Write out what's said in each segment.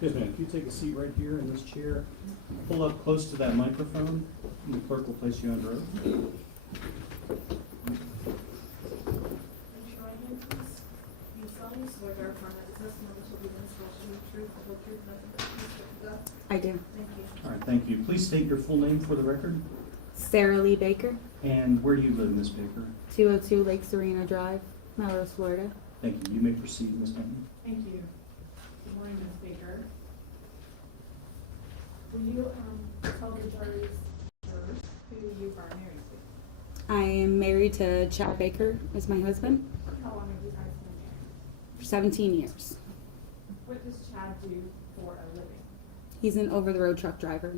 Yes, ma'am. If you take a seat right here in this chair, pull up close to that microphone, and the clerk will place you under oath. Raise your right hand, please. You solemnly swear to affirm that the testimony shall be the truth, the whole truth, nothing but the truth, so help you God. I do. Thank you. All right, thank you. Please state your full name for the record, Sarah Lee Baker, and where do you live, Ms. Baker? 202 Lake Serena Drive, Melrose, Florida. Thank you. You may proceed, Ms. Denton. Thank you. Good morning, Ms. Baker. Will you tell the juries first who you are married to? I am married to Chad Baker as my husband How long have you guys been married? for 17 years. What does Chad do for a living? He's an over-the-road truck driver.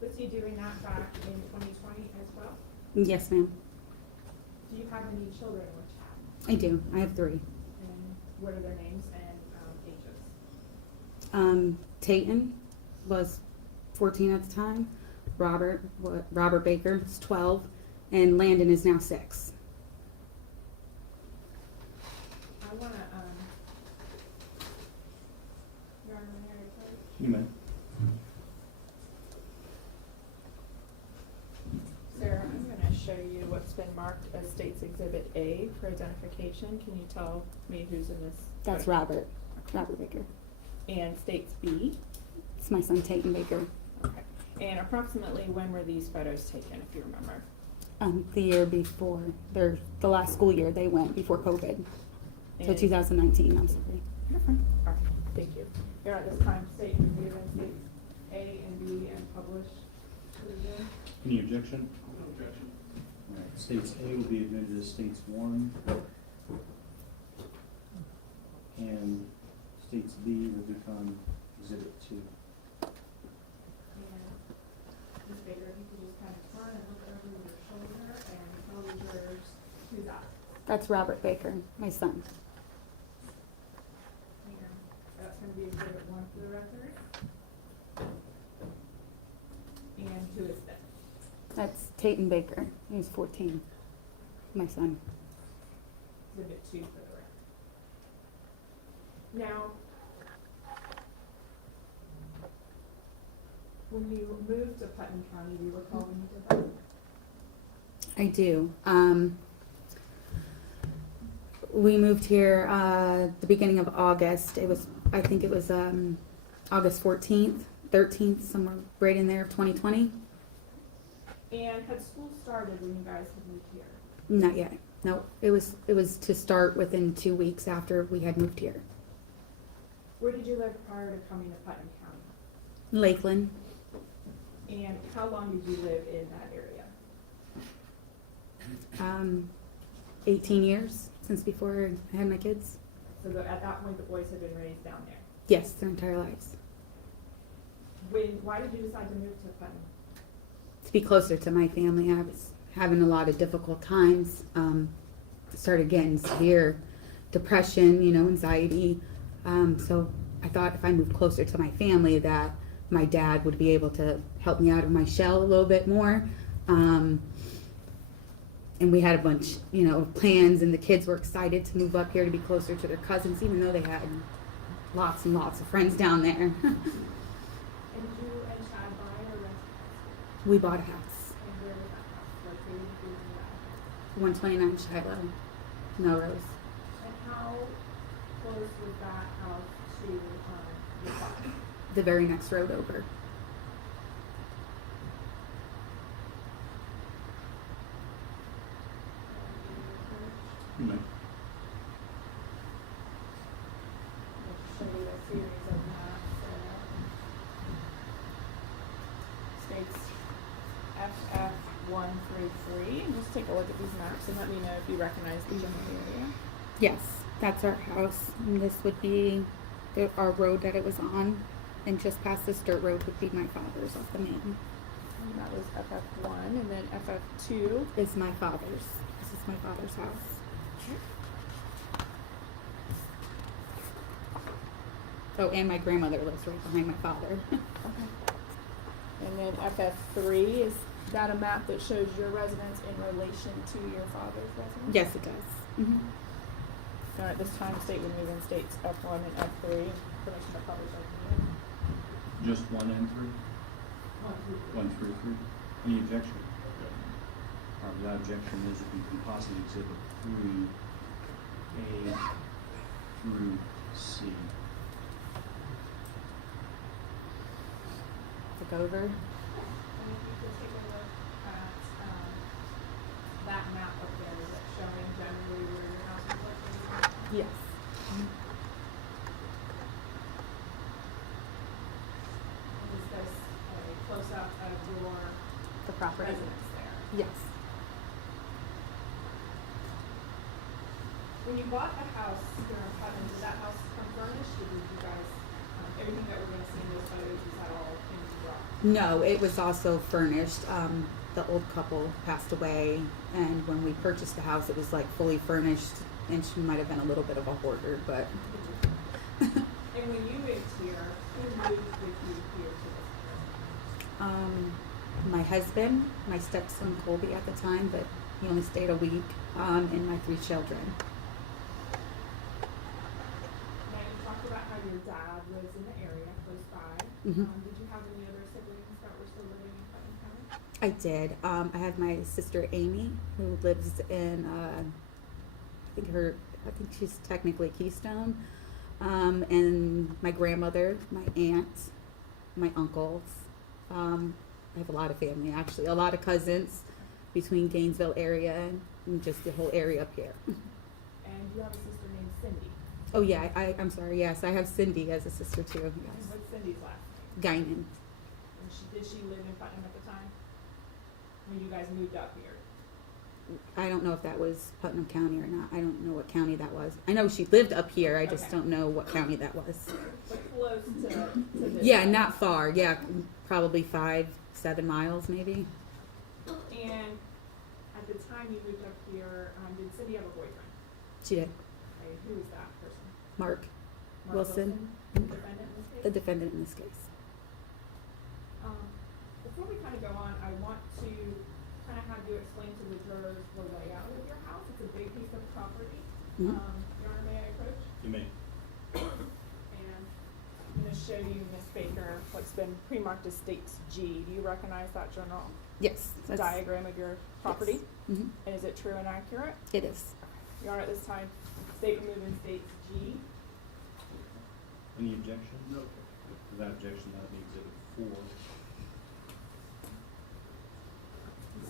Was he doing that back in 2020 as well? Yes, ma'am. Do you have any children with Chad? I do. I have 3. And what are their names and ages? Tayten was 14 at the time. Robert Baker is 12, and Landon is now 6. I want to, you're on the married part? You may. Sarah, I'm going to show you what's been marked as State's Exhibit A for identification. Can you tell me who's in this? That's Robert Baker. And State's B? It's my son Tayten Baker. Okay. And approximately when were these photos taken, if you remember? The year before, the last school year they went before COVID. So And- 2019, I'm sorry. You're fine. All right, thank you. You're at this time state review and States A and B and publish to the jury. Any objection? No objection. All right, States A will be admitted as States 1. And States B will become Exhibit 2. And Ms. Baker, if you could just kind of turn and look over your shoulder and tell the jurors who's that. That's Robert Baker, my son. And that's going to be Exhibit 1 for the record. And who is that? That's Tayten Baker. He's 14. My son. Exhibit 2 for the record. Now, when you moved to Putnam County, do you recall when you did that? I do. We moved here the beginning of August. I think it was August 14th, 13th, somewhere right in there of 2020. And had school started when you guys had moved here? Not yet. No, it was to start within 2 weeks after we had moved here. Where did you live prior to coming to Putnam County? Lakeland. And how long did you live in that area? 18 years since before I had my kids. So at that point, the boys had been raised down there. Yes, their entire lives. Why did you decide to move to Putnam? To be closer to my family. I was having a lot of difficult times. Started getting severe depression, anxiety. So I thought if I moved closer to my family that my dad would be able to help me out of my shell a little bit more. And we had a bunch, of plans, and the kids were excited to move up here to be closer to their cousins, even though they had lots and lots of friends down there. And you and Chad buy or rent? We bought a house, And where was that house located? Who was that? 129 Shiloh, Melrose. And how close was that house to your father? The very next road over. You may. I'll show you a series of maps. States FF1 through 3. And just take a look at these maps and let me know if you recognize the general area. Yes, that's our house, and this would be our road that it was on, and just past this dirt road would be my father's off the main. And that was FF1, and then FF2. Is my father's. This is my father's house. Oh, and my grandmother lives right behind my father. Okay. And then FF3, is that a map that shows your residence in relation to your father's residence? Yes, it does. At this time, state would move in states F1 and F3. permission to publish our meeting. Just 1 and 3? 1 through 3. Any objection? Without objection, those would be composite exhibit 3A through C. Look over. And if you could take a look at, that map up there, is it showing generally where your house is located? Yes. Is this a close-up of your The property. residence there? Yes. When you bought the house here in Putnam, did that house come furnished, or did you guys, everything that we're gonna see in those photos, is that all in rock? No, it was also furnished. The old couple passed away, and when we purchased the house, it was like fully furnished, and she might have been a little bit of a hoarder, but And when you moved here, who moved with you here to this? my husband, my stepson Colby at the time, but he only stayed a week, and my 3 children. Now, you talked about how your dad lives in the area close by. Mhm. Did you have any other siblings that were still living in Putnam County? I did. I have my sister Amy, who lives in, I think she's technically Keystone. And my grandmother, my aunt, my uncles. I have a lot of family, actually, a lot of cousins between Gainesville area and just the whole area up here. And you have a sister named Cindy. Oh yeah, I'm sorry. Yes, I have Cindy as a sister too. And Yes, what's Cindy's last name? Guinan. And did she live in Putnam at the time? When you guys moved up here? I don't know if that was Putnam County or not. I don't know what county that was. I know she lived up here. I just Okay. don't know what county that was. But close to this. Yeah, house. not far. Yeah, probably 5-7 miles maybe. And at the time you moved up here, did Cindy have a boyfriend? She did. Okay, who was that person? Mark Mark Wilson, the defendant in this case? the defendant in this case. Before we kind of go on, I want to kind of have you explain to the jurors the layout of your house. It's a big piece of property. Mhm. Your Honor, may I approach? You may. And I'm going to show you, Ms. Baker, what's been pre-marked as States G. Do you recognize that general Yes. diagram of your property? Hmm. And is it true and accurate? It is. Your Honor, at this time, state removing States G. Any objection? No. Without objection, that would be exhibit 4.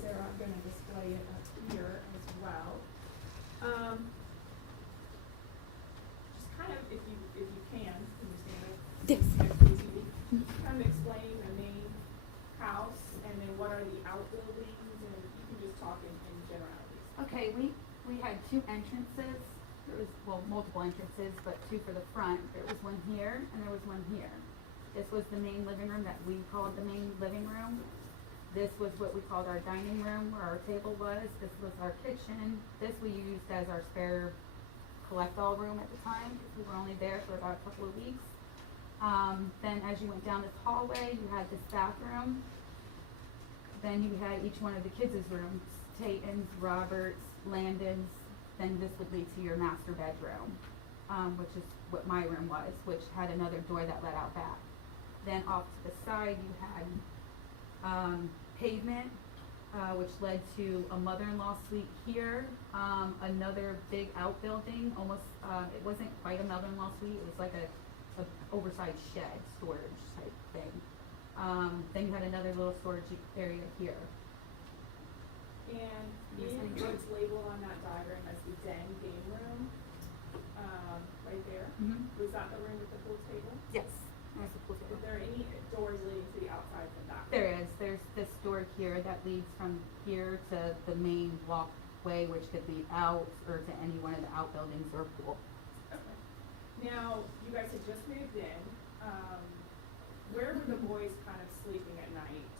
Sarah, I'm going to display it up here as well. Just kind of, if you can you stand up? Yes. Next to the TV? Kind of explain the main house, and then what are the outbuildings, and you can just talk in generalities. Okay, we had 2 entrances. There was, well, multiple entrances, but 2 for the front. There was one here and there was one here. This was the main living room that we called the main living room. This was what we called our dining room, where our table was. This was our kitchen. This we used as our spare collect-all room at the time, because we were only there for about a couple of weeks. Then as you went down this hallway, you had this bathroom. Then you had each one of the kids' rooms, Tayten's, Robert's, Landon's. Then this would lead to your master bedroom, which is what my room was, which had another door that led out back. Then off to the side, you had pavement, which led to a mother-in-law suite here, another big outbuilding, almost, it wasn't quite a mother-in-law suite, it was like a oversized shed storage type thing. Then you had another little storage area here. And in what's labeled on that diagram as the den game room, right there, was that the room with the pool table? Yes, that's a pool table. Is there any doors leading to the outside from that? There is. There's this door here that leads from here to the main walkway, which could lead out or to any one of the outbuildings or pool. Okay. Now, you guys had just moved in. Where were the boys kind of sleeping at night?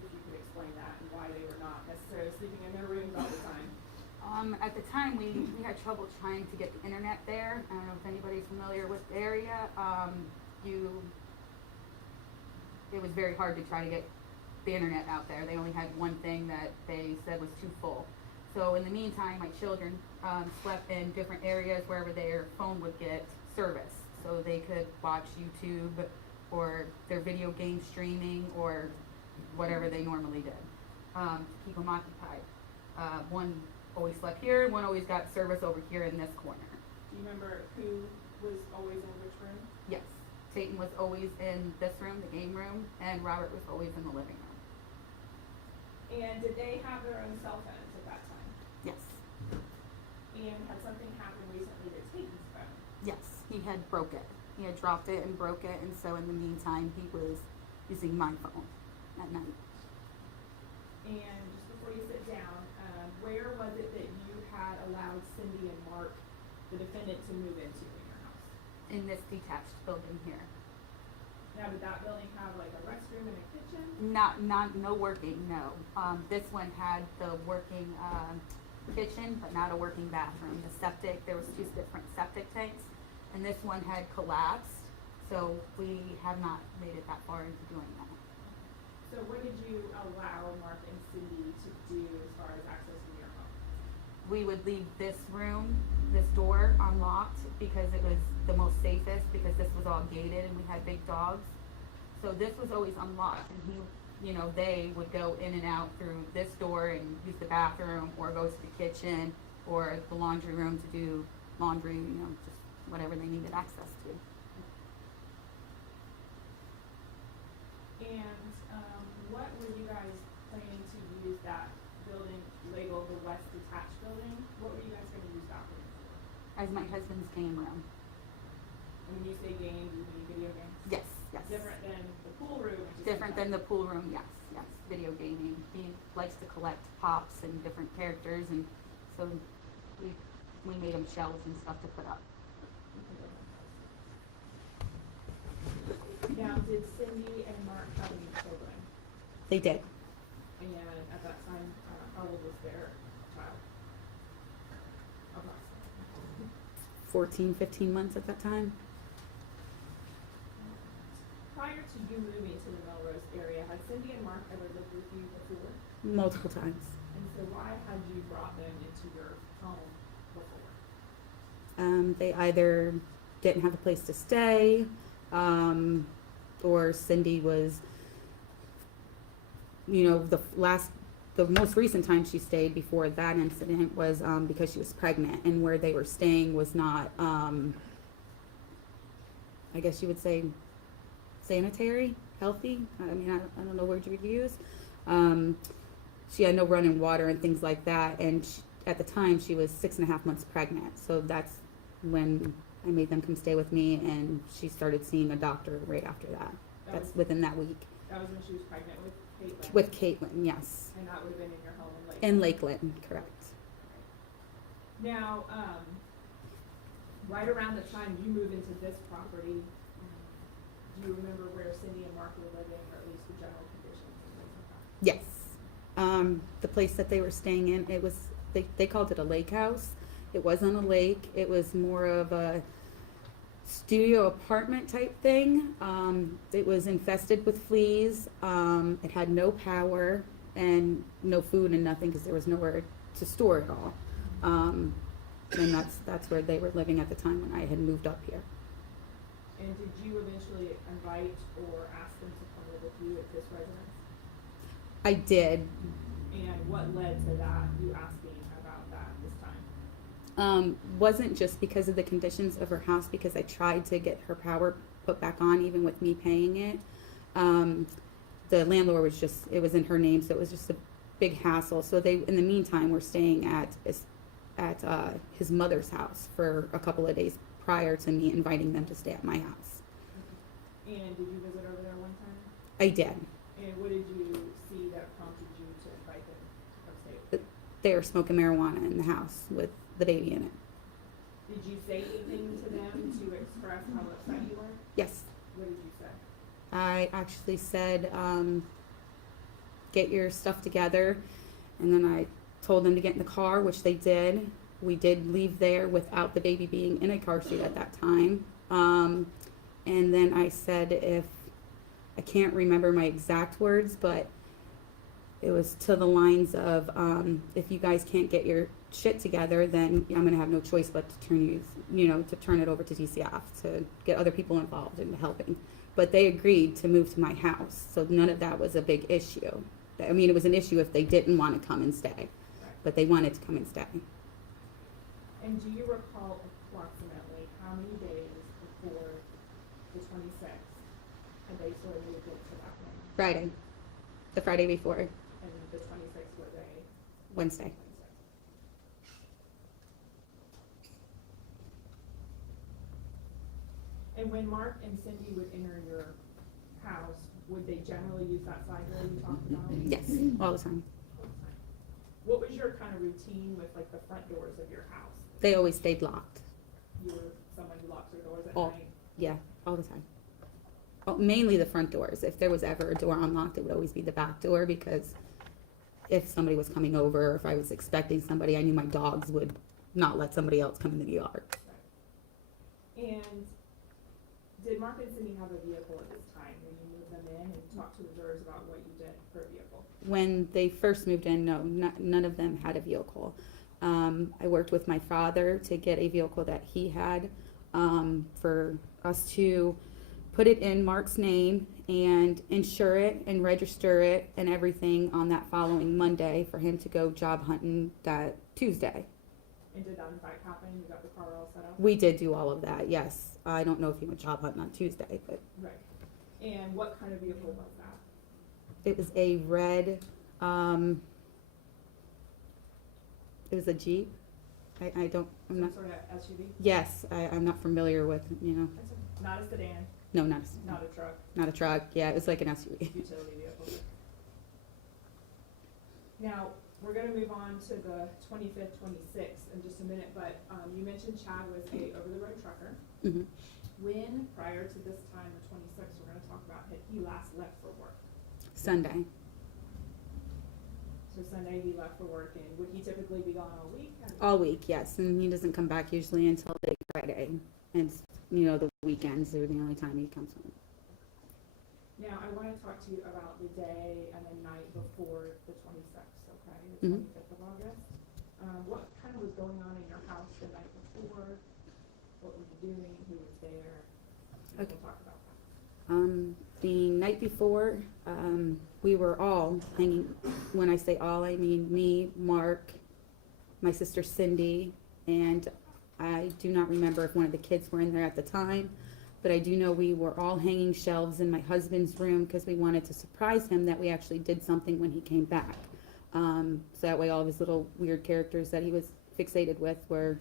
If you could explain that and why they were not necessarily sleeping in their rooms all the time. At the time, we had trouble trying to get the internet there. I don't know if anybody's familiar with the area. It was very hard to try to get the internet out there. They only had one thing that they said was too full. So in the meantime, my children slept in different areas wherever their phone would get service. so they could watch YouTube or their video game streaming or whatever they normally did, to keep them occupied. One always slept here, and one always got service over here in this corner. Do you remember who was always in which room? Yes, Tayten was always in this room, the game room, and Robert was always in the living room. And did they have their own cell phones at that time? Yes, And had something happened recently to Tayten's phone? yes, he had broke it. He had dropped it and broke it, and so in the meantime, he was using my phone at night. And just before you sit down, where was it that you had allowed Cindy and Mark, the defendant, to move into in your house? In this detached building here. Now, did that building have like a restroom and a kitchen? No working, no. This one had the working, kitchen, but not a working bathroom. The septic, there was 2 different septic tanks, and this one had collapsed, so we have not made it that far into doing that. So what did you allow Mark and Cindy to do as far as accessing your home? We would leave this room, this door unlocked because it was the most safest, because this was all gated and we had big dogs. So this was always unlocked, and they would go in and out through this door and use the bathroom or go to the kitchen or the laundry room to do laundry, just whatever they needed access to. And what were you guys planning to use that building labeled the West Detached Building? What were you guys going to use that room for? As my husband's game room. And when you say games, you mean video games? Yes, yes. Different than the pool room? which is Different than the inside. pool room, yes, yes, video gaming. He likes to collect pops and different characters, and so we made him shelves and stuff to put up. Now, did Cindy and Mark have any children? They did. And at that time, how old was their child? Approximately. 14, 15 months at that time. Prior to you moving to the Melrose area, had Cindy and Mark ever lived with you before? Multiple times. And so why had you brought them into your home before? They either didn't have a place to stay, or Cindy was, the most recent time she stayed before that incident was because she was pregnant, and where they were staying was not, I guess you would say, sanitary, healthy. I don't know what you would use. She had no running water and things like that, and at the time she was 6.5 months pregnant. So that's when I made them come stay with me, and she started seeing a doctor right after that. That's within that week. That was when she was pregnant with Caitlin? With Caitlin, yes. And that would have been in your home in Lakeland? In Lakeland, correct. Now, right around the time you moved into this property, do you remember where Cindy and Mark were living, or at least the general conditions and things like that? Yes. The place that they were staying in, it was, they called it a lake house. It wasn't a lake. It was more of a studio apartment type thing. It was infested with fleas. It had no power and no food and nothing, because there was nowhere to store it all. And that's where they were living at the time when I had moved up here. And did you eventually invite or ask them to come live with you at this residence? I did. And what led to that, you asking about that this time? Wasn't just because of the conditions of her house, because I tried to get her power put back on even with me paying it. The landlord was it was in her name, so it was just a big hassle. So they, in the meantime, were staying at his mother's house for a couple of days prior to me inviting them to stay at my house. And did you visit over there one time? I did. And what did you see that prompted you to invite them to come stay with you? They were smoking marijuana in the house with the baby in it. Did you say anything to them to express how upset you were? Yes. What did you say? I actually said, get your stuff together. And then I told them to get in the car, which they did. We did leave there without the baby being in a car seat at that time. And then I said, I can't remember my exact words, but it was to the lines of, if you guys can't get your shit together, then I'm gonna have no choice but to turn it over to TCF to get other people involved in helping. But they agreed to move to my house, so none of that was a big issue. I mean, it was an issue if they didn't want to come and stay, but they wanted to come and stay. And do you recall approximately how many days before the 26th had they sort of moved into that one? Friday, the Friday before, And the 26th were they? Wednesday. And when Mark and Cindy would enter your house, would they generally use that side door you talked about? Yes, all the time. What was your kind of routine with like the front doors of your house? They always stayed locked. You were someone who locks their doors at All, night? yeah, all the time. Oh, mainly the front doors. If there was ever a door unlocked, it would always be the back door, because if somebody was coming over, or if I was expecting somebody, I knew my dogs would not let somebody else come into the yard. Right. And did Mark and Cindy have a vehicle at this time when you moved them in, and talk to the jurors about what you did for a vehicle? When they first moved in, no, none of them had a vehicle. I worked with my father to get a vehicle that he had, for us to put it in Mark's name and insure it and register it and everything on that following Monday for him to go job hunting that Tuesday. And did that in fact happen? You got the car all set up? We did do all of that, yes. I don't know if he went job hunting on Tuesday, but Right. And what kind of vehicle was that? it was a red, it was a Jeep. I'm not, Some sort of SUV? yes, I'm not familiar with, That's okay. Not a sedan, no, not a truck, not a truck. Yeah, it was like an SUV. utility vehicle. Now, we're gonna move on to the 25th, 26th in just a minute, but, you mentioned Chad was a over-the-road trucker. Hmm. When, prior to this time, the 26th, we're gonna talk about, had he last left for work? Sunday. So Sunday he left for work, and would he typically be gone all week? All week, yes, and he doesn't come back usually until late Friday. And, the weekends are the only time he comes home. Now, I wanna talk to you about the day and the night before the 26th, okay, the Mhm. 25th of August. What kind of was going on in your house the night before? What were you doing? Who was there? We'll Okay. talk about that. The night before, we were all hanging. When I say all, I mean me, Mark, my sister Cindy, and I do not remember if one of the kids were in there at the time, but I do know we were all hanging shelves in my husband's room because we wanted to surprise him that we actually did something when he came back. So that way all of his little weird characters that he was fixated with were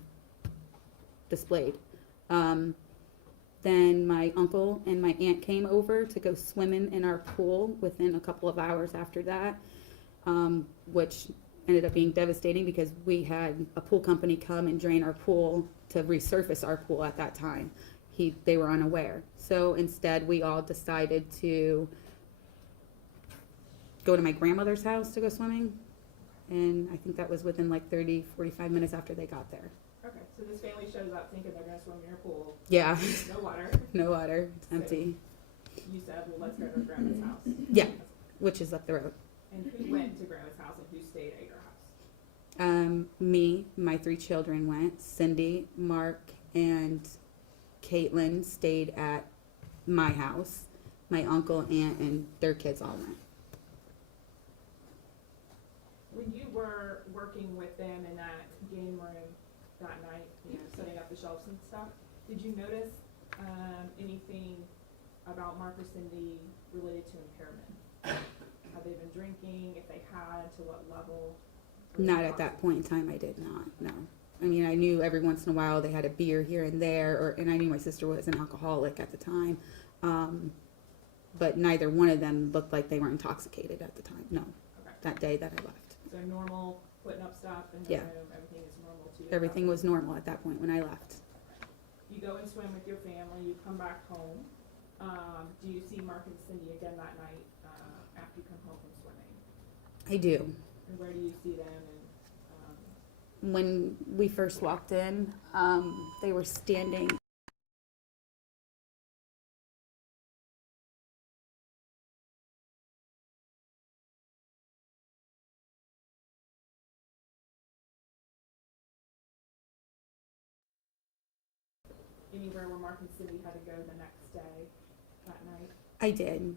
displayed. Then my uncle and my aunt came over to go swimming in our pool within a couple of hours after that, which ended up being devastating because we had a pool company come and drain our pool to resurface our pool at that time. They were unaware. So instead, we all decided to go to my grandmother's house to go swimming. And I think that was within like 30, 45 minutes after they got there. Okay, so this family shows up thinking they're gonna swim in your pool, Yeah, no water. no water, it's empty. You said, well, let's go to grandma's house. Yeah, which is up the road. And who went to grandma's house and who stayed at your house? Me, my 3 children went. Cindy, Mark, and Caitlin stayed at my house. My uncle, aunt, and their kids all went. When you were working with them in that game room that night, setting up the shelves and stuff, did you notice anything about Mark or Cindy related to impairment? Have they been drinking? If they had, to what level? Not at that point in time, I did not, no. I mean, I knew every once in a while they had a beer here and there, and I knew my sister was an alcoholic at the time. But neither one of them looked like they were intoxicated at the time, no, Okay. that day that I left. So normal, putting up stuff in the Yeah. room, everything is normal too? Everything was normal at that point when I left. You go and swim with your family, you come back home. Do you see Mark and Cindy again that night after you come home from swimming? I do. And where do you see them? And When we first walked in, they were standing anywhere where Mark and Cindy had to go the next day, that night? I did.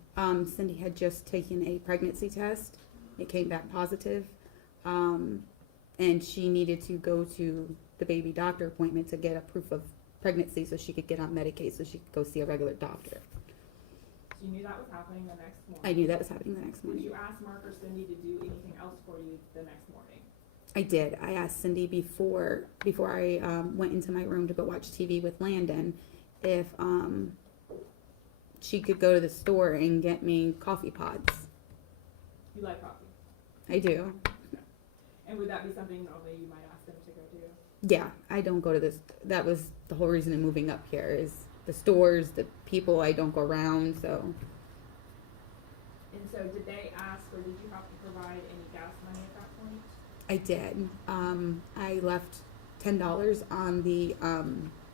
Cindy had just taken a pregnancy test. It came back positive. And she needed to go to the baby doctor appointment to get a proof of pregnancy so she could get on Medicaid so she could go see a regular doctor. So you knew that was happening the next morning? I knew that was happening the next Did morning. you ask Mark or Cindy to do anything else for you the next morning? I did. I asked Cindy before I went into my room to go watch TV with Landon if she could go to the store and get me coffee pods. You like coffee? I do. And would that be something normally you might ask them to go do? Yeah, I don't go to this. That was the whole reason of moving up here is the stores, the people. I don't go around, so. And so did they ask or did you have to provide any gas money at that point? I did. I left $10 on the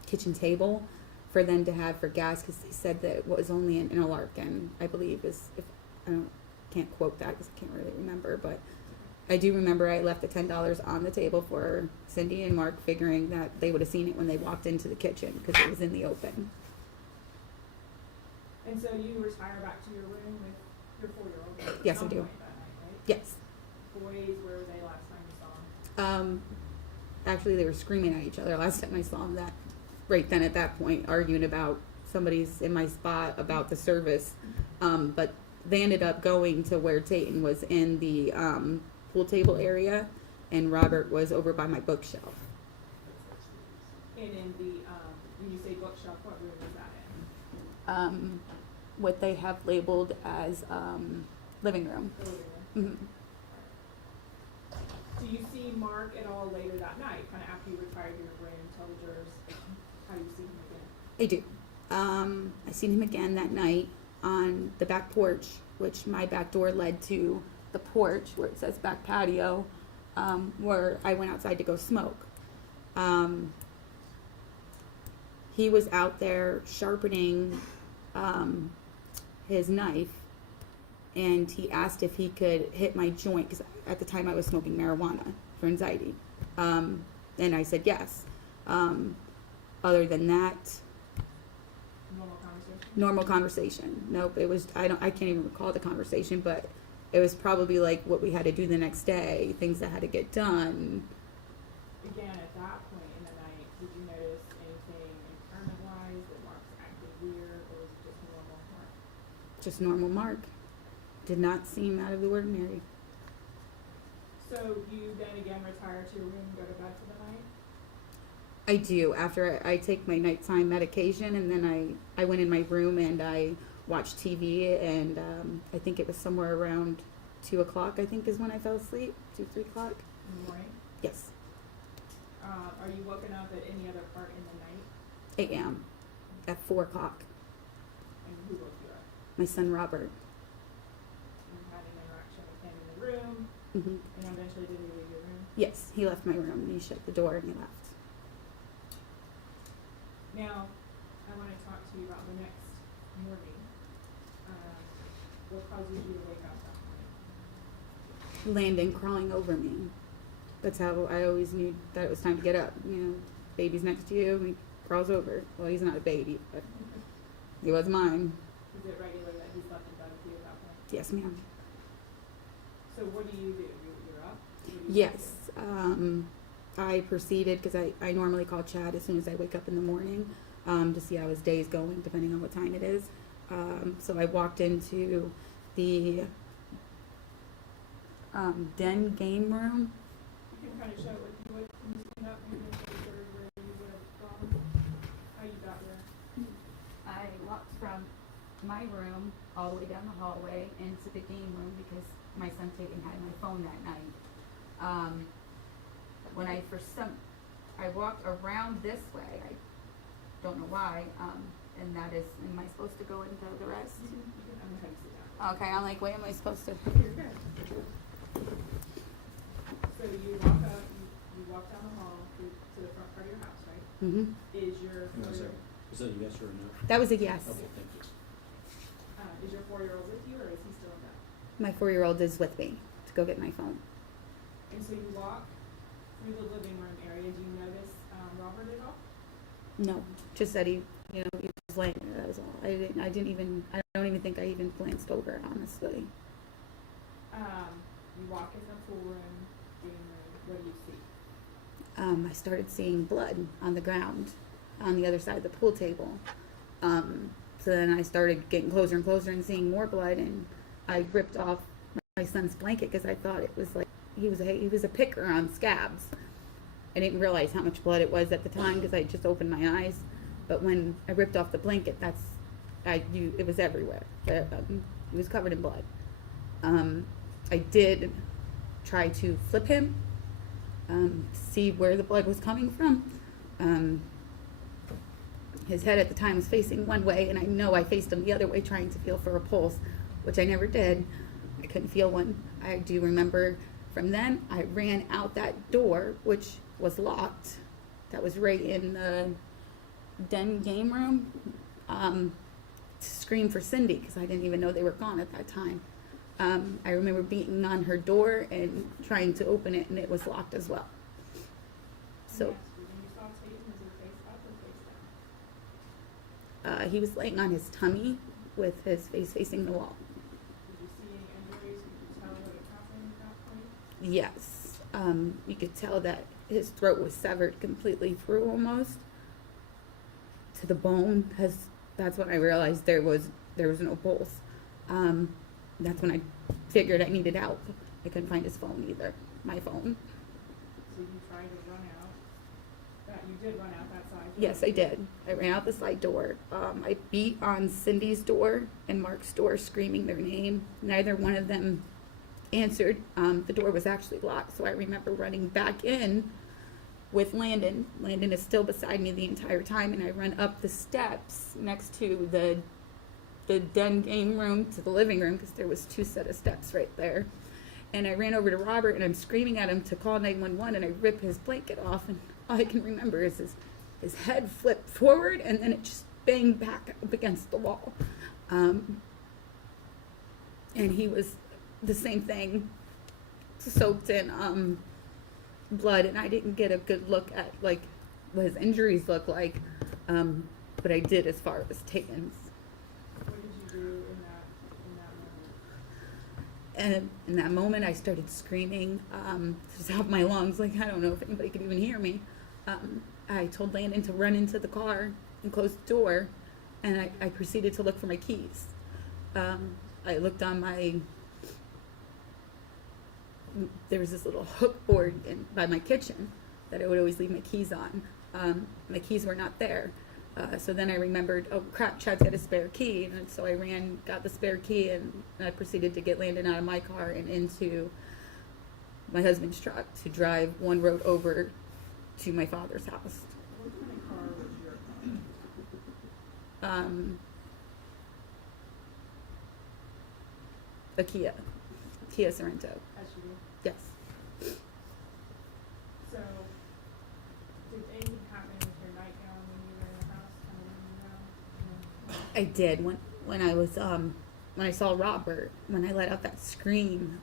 kitchen table for them to have for gas because they said that it was only an Interlaken, I believe, is if can't quote that because I can't really remember, but I do remember I left the $10 on the table for Cindy and Mark, figuring that they would have seen it when they walked into the kitchen because it was in the open. And so you retire back to your room with your 4-year-old? Yes, I do. That night, right? Yes. Boys, where were they last time you saw them? Actually, they were screaming at each other last time I saw them. That right then at that point, arguing about somebody's in my spot about the service. But they ended up going to where Tayten was in the pool table area, and Robert was over by my bookshelf. And in the, when you say bookshelf, what room is that in? What they have labeled as living room. The living room? Mm-hmm. Do you see Mark at all later that night, kind of after you retired to your room, tell the jurors how you see him again? I do. I seen him again that night on the back porch, which my back door led to the porch where it says back patio, where I went outside to go smoke. He was out there sharpening his knife, and he asked if he could hit my joint because at the time I was smoking marijuana for anxiety, and I said yes. Other than that, Normal conversation? normal conversation. Nope, it was I can't even recall the conversation, but it was probably like what we had to do the next day, things that had to get done. Again, at that point in the night, did you notice anything impairment-wise that Mark's acted weird, or was it just normal Mark? Just normal Mark. Did not seem out of the ordinary. So you then again retire to your room and go to bed for the night? I do. After I take my nighttime medication, and then I went in my room and I watched TV, and I think it was somewhere around 2 o'clock, I think is when I fell asleep. 2, 3 o'clock. In the morning? Yes. Are you woken up at any other part in the night? 8 a.m. at 4 o'clock. And who woke you up? My son Robert. You had an interaction with him in the room, Hmm. and eventually did he leave your room? Yes, he left my room and he shut the door and he left. Now, I want to talk to you about the next morning. What causes you to wake up that morning? Landon crawling over me. That's how I always knew that it was time to get up. You know, baby's next to you, he crawls over. Well, he's not a baby, but he was mine. Is it regular that he slept in bed with you at that point? Yes, ma'am. So what do? You're up? What do you Yes. I proceeded, because I normally call Chad as soon as I wake up in the morning to see how his day is going, depending on what time it is. So I walked into the den game room. You can kind of show it with you, when you stand up, maybe show the jury where you would have gone, how you got there. I walked from my room all the way down the hallway into the game room because my son Tayten had my phone that night. When I walked around this way, I don't know why, and that is, am I supposed to go into the rest? I'm going to sit down. Okay, I'm like, wait, am I supposed to? You're good. So you walk up, you walk down the hall to the front part of your house, right? Mm-hmm. Is your Hang on a second. Is that a yes or a no? That was a yes. Okay, thank you. is your 4-year-old with you, or is he still in bed? My 4-year-old is with me to go get my phone. And so you walk through the living room area. Do you notice Robert at all? No, just that he was laying there, that was all. I don't even think I even glanced over, honestly. You walk in the pool room, game room, what do you see? I started seeing blood on the ground on the other side of the pool table. So then I started getting closer and closer and seeing more blood, and I ripped off my son's blanket because I thought it was like he was a picker on scabs. I didn't realize how much blood it was at the time because I just opened my eyes. But when I ripped off the blanket, it was everywhere. It was covered in blood. I did try to flip him, see where the blood was coming from. His head at the time was facing one way, and I know I faced him the other way trying to feel for a pulse, which I never did. I couldn't feel one. I do remember from then I ran out that door, which was locked. That was right in the den game room, to scream for Cindy because I didn't even know they were gone at that time. I remember beating on her door and trying to open it, and it was locked as well. So When you saw Tayten, was he face up or face down? he was laying on his tummy with his face facing the wall. Did you see any injuries? Could you tell what had happened at that point? Yes, you could tell that his throat was severed completely through almost to the bone. Because that's when I realized there was no pulse. That's when I figured I needed help. I couldn't find his phone either, my phone. So you tried to run out. You did run out that side. Yes, I did. I ran out the side door. I beat on Cindy's door and Mark's door, screaming their name. Neither one of them answered. The door was actually locked, so I remember running back in with Landon. Landon is still beside me the entire time, and I run up the steps next to the den game room to the living room because there was 2 set of steps right there. And I ran over to Robert, and I'm screaming at him to call 911, and I rip his blanket off, and all I can remember is his head flipped forward, and then it just banged back up against the wall. And he was the same thing, soaked in blood, and I didn't get a good look at like what his injuries looked like, but I did as far as Tayten's. What did you do in that moment? And in that moment, I started screaming to the top of my lungs, like I don't know if anybody could even hear me. I told Landon to run into the car and close the door, and I proceeded to look for my keys. I looked on there was this little hook board by my kitchen that I would always leave my keys on. My keys were not there. So then I remembered, oh crap, Chad's got a spare key. And so I ran, got the spare key, and I proceeded to get Landon out of my car and into my husband's truck to drive one road over to my father's house. What kind of car was your car? A Kia Sorrento. As you do. Yes. So, did anything happen with your nightgown when you were in the house, kind of running around? I did when I was when I saw Robert, when I let out that scream.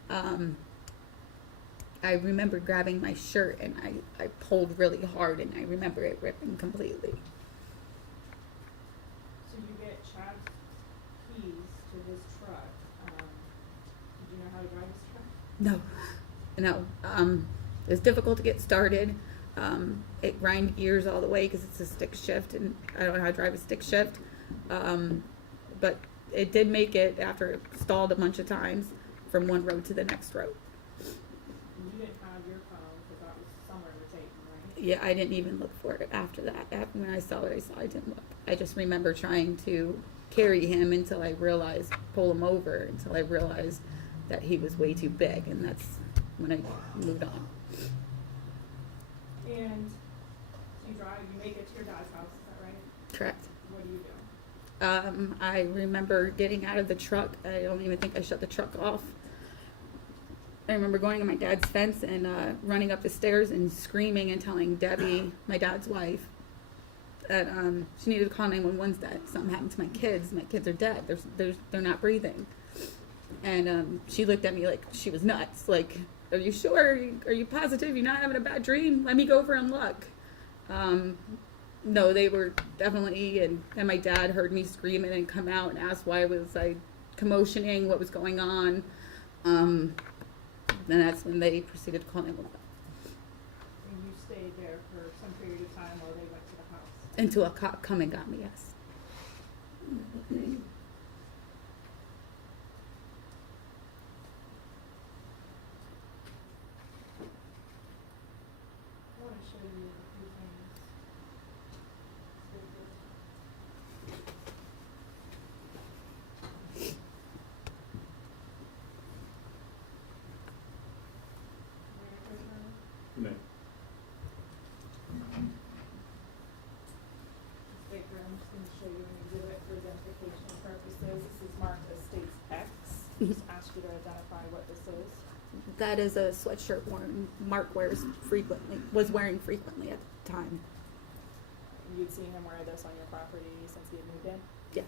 I remember grabbing my shirt and I pulled really hard, and I remember it ripping completely. So you get Chad's keys to his truck. Did you know how to drive his truck? No. It was difficult to get started. It grind gears all the way because it's a stick shift, and I don't know how to drive a stick shift. But it did make it after it stalled a bunch of times from one road to the next road. And you didn't have your phone because that was somewhere in the Tayten, right? Yeah, I didn't even look for it after that. When I saw what I saw, I didn't look. I just remember trying to carry him until I realized, pull him over, until I realized that he was way too big, and that's when I moved on. And you make it to your dad's house, is that right? Correct. What do you do? I remember getting out of the truck. I don't even think I shut the truck off. I remember going to my dad's fence and running up the stairs and screaming and telling Debbie, my dad's wife, that she needed to call 911, that something happened to my kids. My kids are dead. They're not breathing. And she looked at me like she was nuts. Like, are you sure? Are you positive you're not having a bad dream? Let me go over and look. No, they were definitely, and my dad heard me screaming and come out and asked why was I commotioning, what was going on. Then that's when they proceeded to call 911. And you stayed there for some period of time while they went to the house? Until a cop come and got me, yes. I want to show you a few things. You may. Baker, I'm just going to show you an exhibit for identification purposes. This is marked as States X. Just ask you to identify what this is. That is a sweatshirt Mark was wearing frequently at the time. You'd seen him wear this on your property since he had moved in? Yes.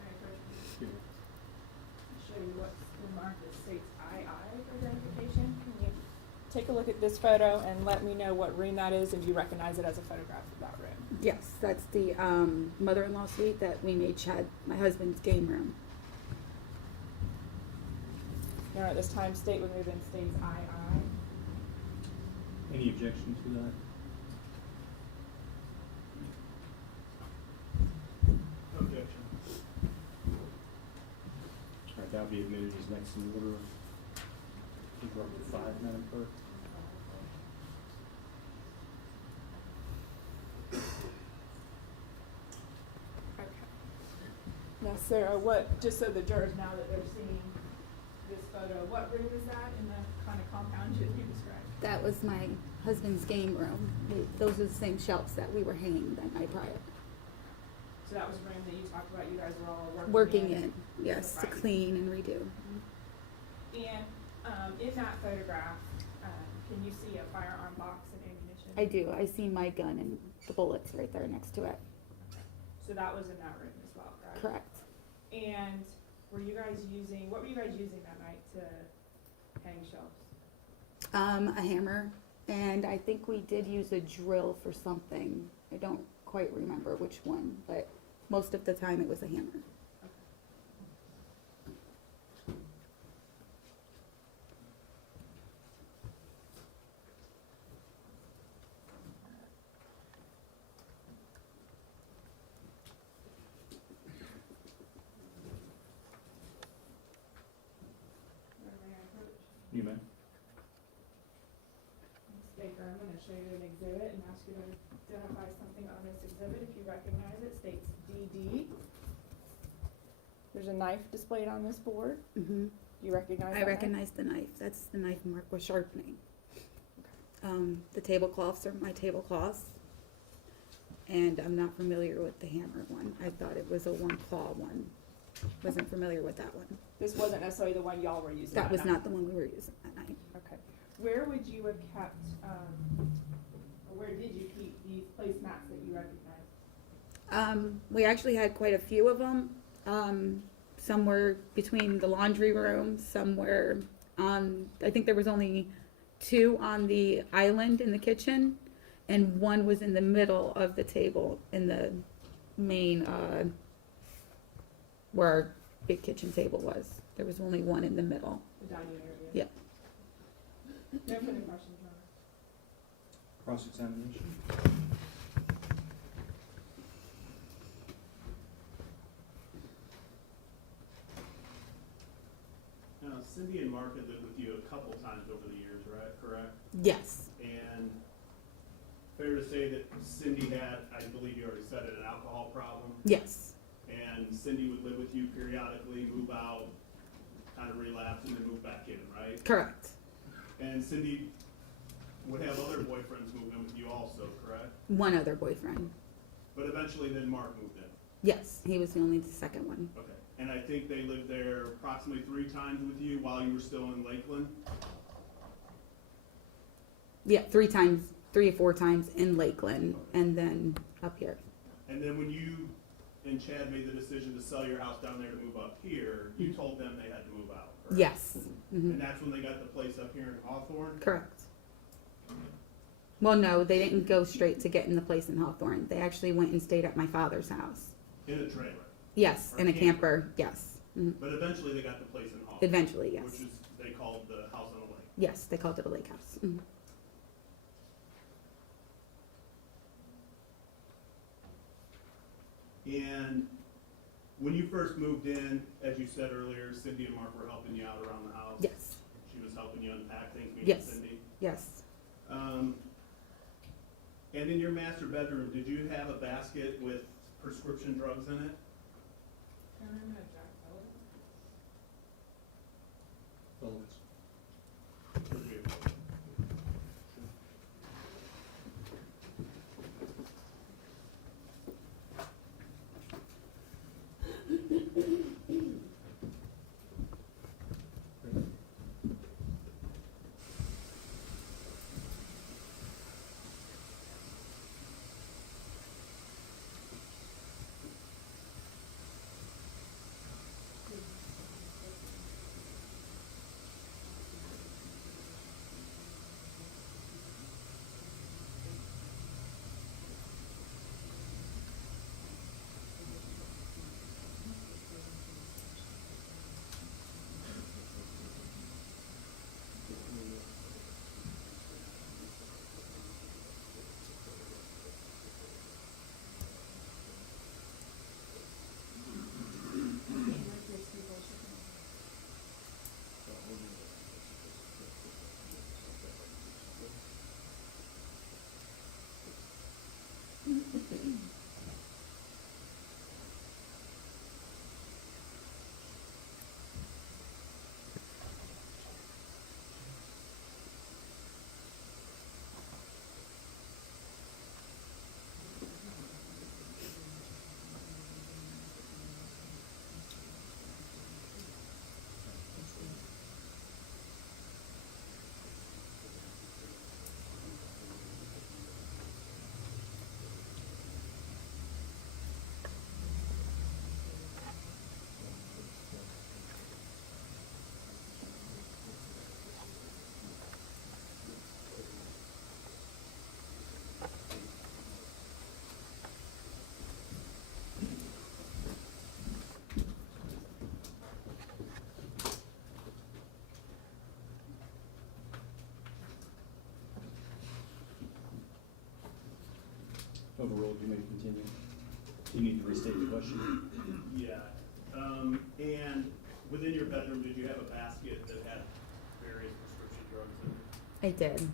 Alright, Coach. Yeah. Show you what's been marked as States II for identification. Can you take a look at this photo and let me know what room that is and do you recognize it as a photograph of that room? Yes, that's the mother-in-law suite that we made Chad, my husband's game room. Now, at this time, state would move in States II. Any objection to that? Objection. All right, that'll be admitted as next in order. I think we're up to 5, Madam Clerk. Okay. Now, Sarah, just so the jurors now that they're seeing this photo, what room is that in the kind of compound you described? That was my husband's game room. Those are the same shelves that we were hanging that night prior. So that was a room that you talked about, you guys were all Working in, yes, to Right. clean and redo. And in that photograph, can you see a firearm box and ammunition? I do. I see my gun and the bullets right there next to it. So that was in that room as well, correct? Correct. And what were you guys using that night to hang shelves? A hammer, and I think we did use a drill for something. I don't quite remember which one, but most of the time it was a hammer. May I approach? You may. Ms. Baker, I'm gonna show you an exhibit and ask you to identify something on this exhibit. If you recognize it, states DD. There's a knife displayed on this board. Mm-hmm. Do you recognize that I knife? recognize the knife. That's the knife Mark was sharpening. The tablecloths are my tablecloths, and I'm not familiar with the hammer one. I thought it was a one claw one. Wasn't familiar with that one. This wasn't necessarily the one y'all were using. That was night. not the one we were using that night. Okay. Where would you have kept, or where did you keep these placemats that you recognize? We actually had quite a few of them. Somewhere between the laundry room, somewhere on, I think there was only 2 on the island in the kitchen, and 1 was in the middle of the table in the main, where our big kitchen table was. There was only 1 in the middle. The dining area? Yeah. No further questions, Your Honor. Cross-examination. Now, Cindy and Mark had lived with you a couple times over the years, right, correct? Yes. And fair to say that Cindy had, I believe you already said it, an alcohol problem? Yes. And Cindy would live with you periodically, move out, kind of relapse, and then move back in, right? Correct. And Cindy would have other boyfriends move in with you also, correct? 1 other boyfriend. But eventually then Mark moved in. Yes, he was the only second one. Okay. And I think they lived there approximately 3 times with you while you were still in Lakeland? Yeah, 3 times 3 or 4 times in Lakeland and then up here. And then when you and Chad made the decision to sell your house down there to move up here, you told them they had to move out, correct? Yes. Hmm. And that's when they got the place up here in Hawthorne? Correct. Well, no, they didn't go straight to getting the place in Hawthorne. They actually went and stayed at my father's house. In a trailer? Yes, Or in a camper. camper. Yes. Mhm. But eventually they got the place in Hawthorne? Eventually, yes. Which is, they called the house on the lake? Yes, they called it a lake house. Mhm. And when you first moved in, as you said earlier, Cindy and Mark were helping you out around the house? Yes. She was helping you unpack things, meeting Yes. Cindy? Yes. And in your master bedroom, did you have a basket with prescription drugs in it? And I'm gonna jack that. Overruled, you may continue. You need to restate the question. Yeah, and within your bedroom, did you have a basket that had various prescription drugs in it? I did.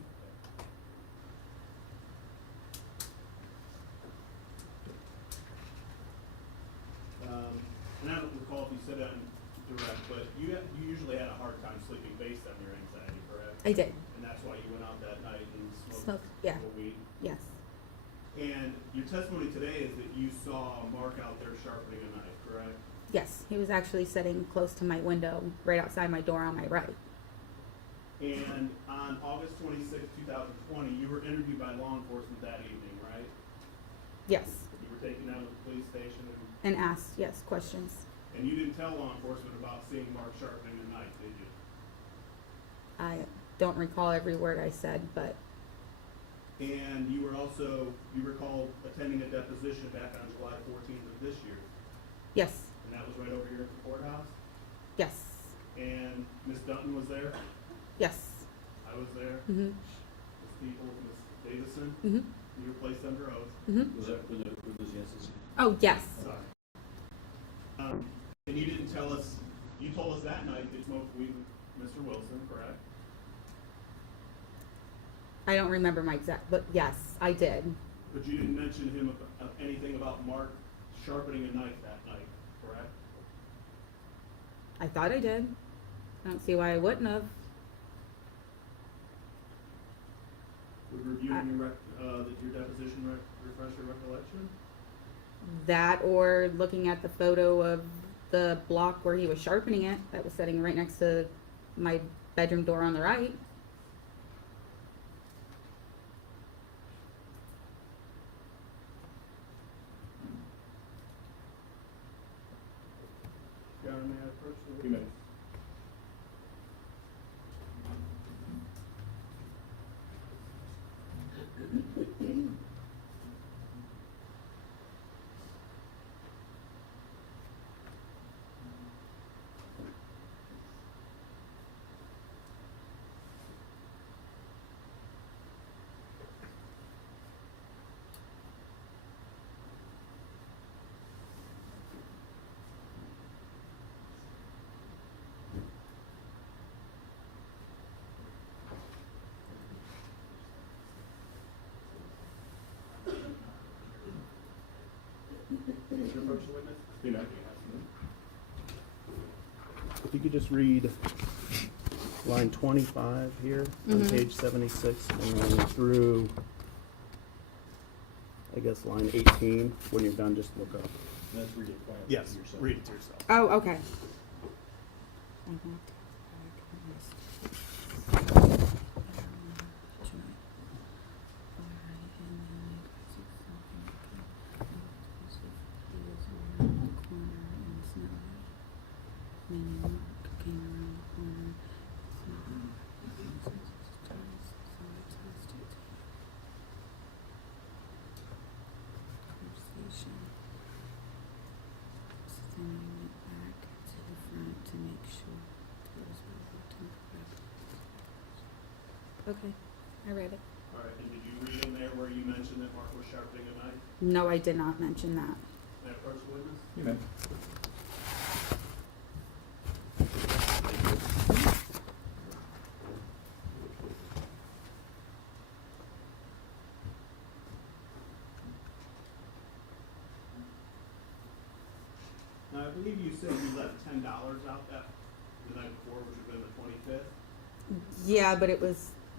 And I don't recall if you said that in direct, but you usually had a hard time sleeping based on your anxiety, correct? I did. And that's why you went out that night and Smoked, yeah. smoked weed? Yes. And your testimony today is that you saw Mark out there sharpening a knife, correct? Yes. He was actually sitting close to my window, right outside my door on my right. And on August 26, 2020, you were interviewed by law enforcement that evening, right? Yes. You were taken down to the police station And asked, yes, questions. and you didn't tell law enforcement about seeing Mark sharpening a knife, did you? I don't recall every word I said, but And you recall attending a deposition back on July 14th of this year, yes. and that was right over here at the courthouse? Yes. And Ms. Dutton was there, Yes. I was there, Mhm. Ms. People, Ms. Davison, Mhm. you were placed under oath. Mhm. Was that, were those yeses? Oh, yes. Sorry. And you didn't tell us, you told us that night that you smoked weed with Mr. Wilson, correct? I don't remember my exact, but yes, I did. But you didn't mention him anything about Mark sharpening a knife that night, correct? I thought I did. I don't see why I wouldn't have. Would reviewing your deposition refresh your recollection? That or looking at the photo of the block where he was sharpening it that was sitting right next to my bedroom door on the right. approach the You may. Can you approach the witness? You may. If you could just read line 25 here on Mhm. page 76 and then through, I guess, line 18. When you're done, just look up. Let's read it quietly Yes, to yourself. read it to yourself. Oh, okay. Okay, I read it. All right, and did you read in there where you mentioned that Mark was sharpening a knife? No, I did not mention that. Can I approach the witness? You may. Now, I believe you said you left $10 out that, the night before, which would have been the 25th. Yeah, but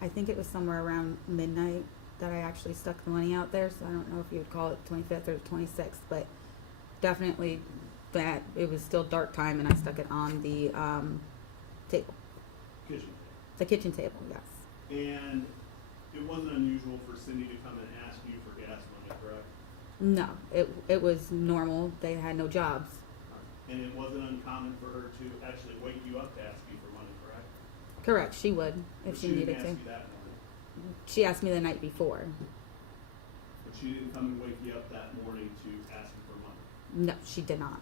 I think it was somewhere around midnight that I actually stuck the money out there, so I don't know if you would call it 25th or 26th, but definitely that, it was still dark time and I stuck it on the, table, Kitchen. the kitchen table, yes. And it wasn't unusual for Cindy to come and ask you for gas money, correct? No, it was normal, they had no jobs. And it wasn't uncommon for her to actually wake you up to ask you for money, correct? Correct, she would, if But she needed didn't ask to. you that morning. She asked me the night before. But she didn't come and wake you up that morning to ask you for money. No, she did not.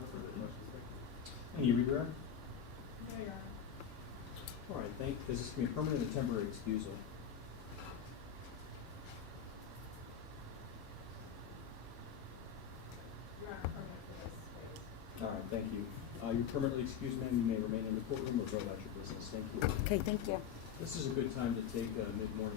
No further questions. Any redirect? No, Your Honor. All right, is this going to be a permanent or temporary excusal? Your Honor, permit for this case. All right, thank you. You're permanently excused, ma'am. You may remain in the courtroom or go about your business. Thank you. Okay, thank you. This is a good time to take a mid-morning